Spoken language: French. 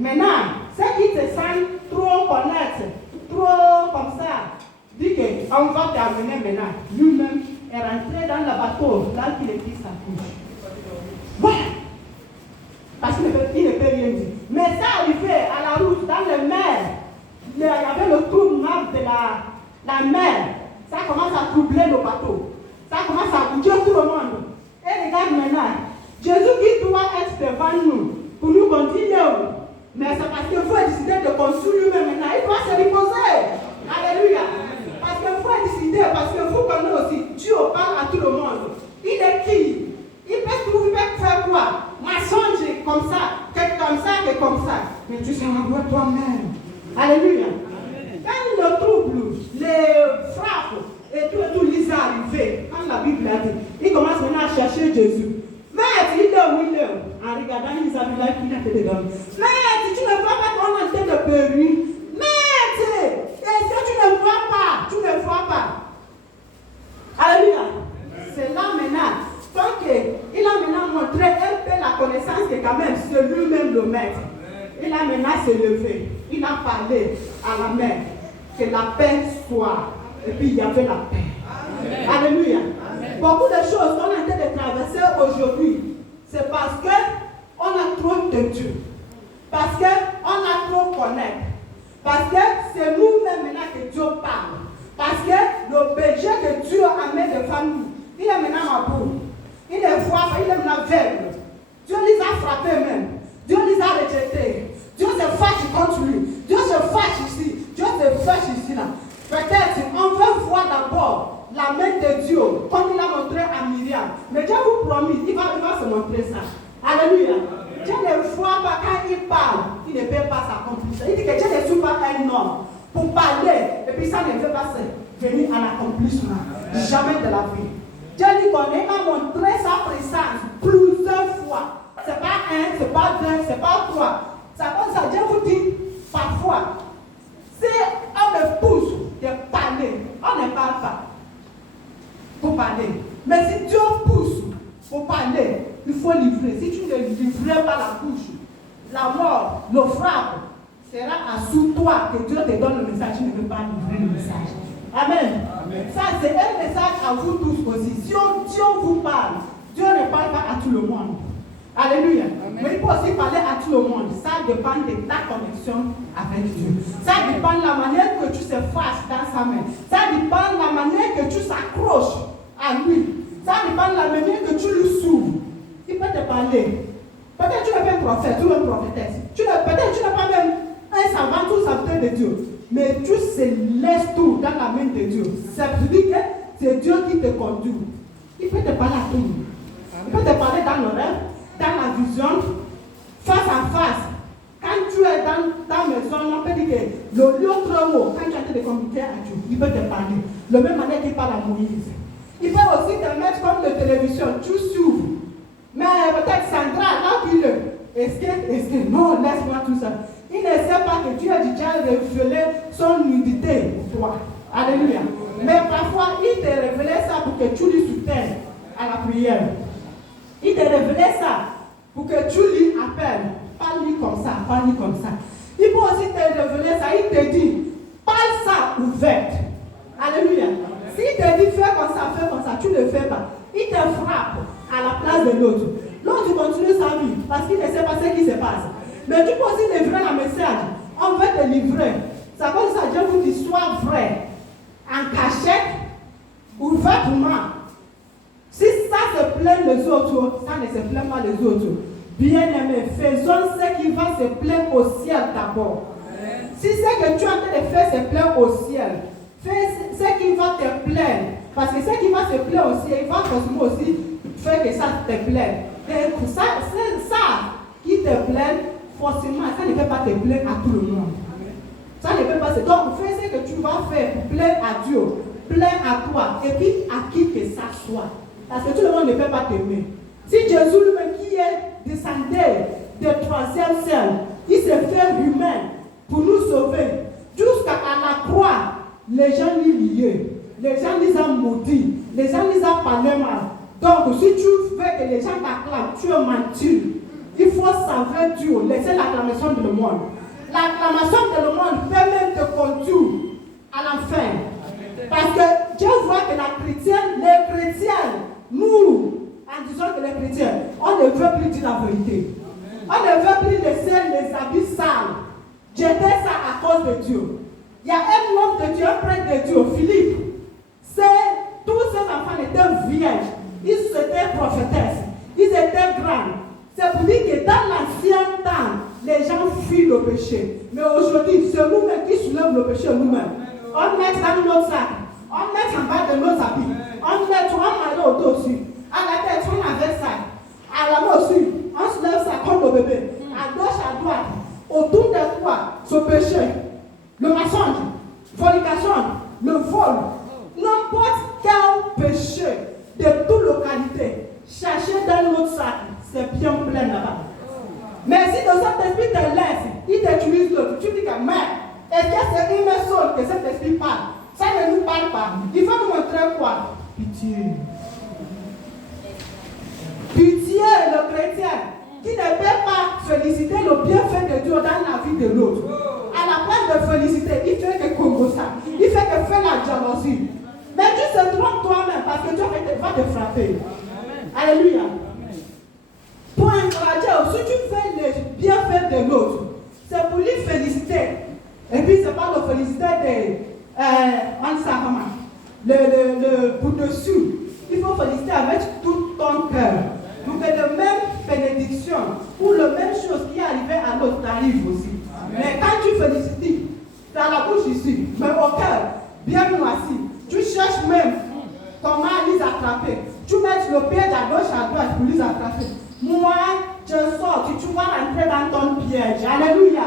Maintenant, ceux qui se sentent trop connaître, trop comme ça, dit qu'on va t'amener maintenant. Lui-même est rentré dans le bateau, là qu'il écrit sa couche. Voilà. Parce qu'il ne peut rien dire. Mais ça arrivait à la route, dans le mer. Il y avait le tournement de la mer. Ça commence à troubler le bateau. Ça commence à bouger tout le monde. Et regarde maintenant, Jésus qui doit être devant nous pour nous continuer. Mais c'est parce qu'il faut décider de construire lui-même maintenant. Il doit se reposer. Alléluia. Parce qu'il faut décider, parce qu'il faut qu'on ait aussi. Dieu parle à tout le monde. Il est qui? Il peut trouver, faire quoi? Maçonge comme ça, que comme ça. Mais tu seras voir toi-même. Alléluia. Quand le trouble, les frappes et tout les arrivés, quand la Bible a dit, il commence maintenant à chercher Jésus. Maître, il est où il est où? En regardant les amis là qui n'ont fait dedans. Maître, tu ne vois pas qu'on est en train de périr. Maître, est-ce que tu ne vois pas? Tu ne vois pas. Alléluia. C'est là maintenant. Donc, il a maintenant montré un peu la connaissance que quand même c'est lui-même le maître. Il a maintenant se levé. Il a parlé à la mer que la paix soit. Et puis il y avait la paix. Amen. Alléluia. Amen. Beaucoup de choses qu'on est en train de traverser aujourd'hui, c'est parce qu'on a trop de Dieu. Parce qu'on a trop connaître. Parce que c'est nous-mêmes maintenant que Dieu parle. Parce que le péché que Dieu a mis devant nous, il est maintenant à bout. Il les voit, il est maintenant aveugle. Dieu les a frappés même. Dieu les a rejetés. Dieu se fâche contre lui. Dieu se fâche ici. Dieu se fâche ici là. Peut-être on veut voir d'abord la main de Dieu, comme il a montré à Myriam. Mais Dieu vous promet, il va se montrer ça. Alléluia. Dieu ne voit pas quand il parle, il ne peut pas s'accomplir ça. Il dit que Dieu ne suit pas un homme pour parler, et puis ça ne veut pas venir à l'accomplissement. Jamais de la vie. Dieu dit qu'on a montré sa présence plusieurs fois. Ce n'est pas un, ce n'est pas deux, ce n'est pas trois. Ça comme ça, Dieu vous dit parfois, si on me pousse de parler, on ne parle pas pour parler. Mais si Dieu pousse pour parler, il faut livrer. Si tu ne livres pas la bouche, la mort, le frappe, sera sous toi que Dieu te donne le message. Tu ne veux pas livrer le message. Amen. Amen. Ça, c'est un message à vous tous aussi. Si Dieu vous parle, Dieu ne parle pas à tout le monde. Alléluia. Amen. Mais il peut aussi parler à tout le monde. Ça dépend de ta connexion avec Dieu. Ça dépend de la manière que tu se fasses dans sa main. Ça dépend de la manière que tu s'accroches à lui. Ça dépend de la manière que tu lui s'ouvres. Il peut te parler. Peut-être tu n'es pas un prophète ou une prophétesse. Peut-être tu n'es pas même un savant ou serviteur de Dieu. Mais tu se laisses tout dans la main de Dieu. Ça veut dire que c'est Dieu qui te conduit. Il peut te parler à tout. Il peut te parler dans le rêve, dans la vision, face à face. Quand tu es dans ta maison, on peut dire que le lieu trop haut, quand tu es en train de communiquer à Dieu, il peut te parler. De la même manière qu'il parle à Moïse. Il peut aussi te mettre comme de télévision, tu s'ouvres. Mais peut-être Sandra, là qu'il est-ce que, non, laisse-moi tout ça. Il ne sait pas que Dieu a déjà révélé son nudité pour toi. Alléluia. Mais parfois, il te révélait ça pour que tu lui soutiennes à la prière. Il te révélait ça pour que tu lui appelles. Parle-lui comme ça, parle-lui comme ça. Il peut aussi te révéler ça. Il te dit, parle ça ouverte. Alléluia. S'il te dit, fais comme ça, tu ne le fais pas. Il te frappe à la place de l'autre. L'autre continue sa vie parce qu'il ne sait pas ce qui se passe. Mais tu peux aussi livrer un message. On veut te livrer. Ça comme ça, Dieu vous dit, sois vrai. En cachette, ouvertement. Si ça se plaint les autres, ça ne se plaint pas les autres. Bien-aimés, faisons ce qui va se plaindre au ciel d'abord. Si ce que tu es en train de faire se plaint au ciel, fais ce qui va te plaire. Parce que ce qui va se plaire au ciel, il va forcément aussi faire que ça te plaît. Et ça qui te plaît, forcément, ça ne peut pas te plaire à tout le monde. Ça ne peut pas se. Donc, fais ce que tu vas faire pour plaire à Dieu, plaire à toi, et puis à qui que ça soit. Parce que tout le monde ne peut pas t'aimer. Si Jésus lui-même qui est descendu du troisième ciel, il s'est fait humain pour nous sauver. Jusqu'à la croix, les gens l'ont lié, les gens les ont maudits, les gens les ont parlé mal. Donc, si tu veux que les gens t'acclament, tu es menti. il faut savourer Dieu, laisser l'acclamation de le monde. L'acclamation de le monde peut même te conduire à l'enfer. Parce que Dieu voit que les chrétiens, nous, en disant que les chrétiens, on ne veut plus dire la vérité. On ne veut plus laisser les habits sales. J'étais ça à cause de Dieu. Il y a un homme de Dieu, un prêtre de Dieu, Philippe. Tous ces enfants étaient vierges. Ils étaient prophétesses. Ils étaient grands. C'est pour dire que dans l'ancien temps, les gens fuient le péché. Mais aujourd'hui, c'est nous-mêmes qui soulèvent le péché nous-mêmes. On met dans notre sac. On met en bas de nos habits. On met trois maillots au dos aussi. À la tête, on avait ça. À la main aussi, on se lève ça comme le bébé. À gauche, à droite. Autour de toi, ce péché. Le mensonge, fornication, le vol. N'importe quel péché de toute localité. Cherchez dans notre sac. C'est bien plein là-bas. Mais si le Saint-Esprit te laisse, il t'utilise l'autre. Tu dis que merde, est-ce que c'est une seule que cet esprit parle? Ça ne nous parle pas. Il faut nous montrer quoi? Pitié. Pitié, le chrétien, qui ne peut pas féliciter le bienfait de Dieu dans la vie de l'autre. À la place de féliciter, il fait que Congo ça. Il fait que faire la jalousie. Mais tu te trompes toi-même parce que Dieu va te frapper. Alléluia. Pour encourager, si tu fais les bienfaits de l'autre, c'est pour lui féliciter. Et puis, c'est pas le féliciter le pour dessus. Il faut féliciter avec tout ton cœur. Pour que la même bénédiction ou la même chose qui est arrivée à l'autre t'arrive aussi. Mais quand tu félicites, tu as la bouche ici, mais au cœur, bien noirci. Tu cherches même comment les attraper. Tu mets le piège à gauche, à droite pour les attraper. Moi, je sors, tu vas rentrer dans ton piège. Alléluia.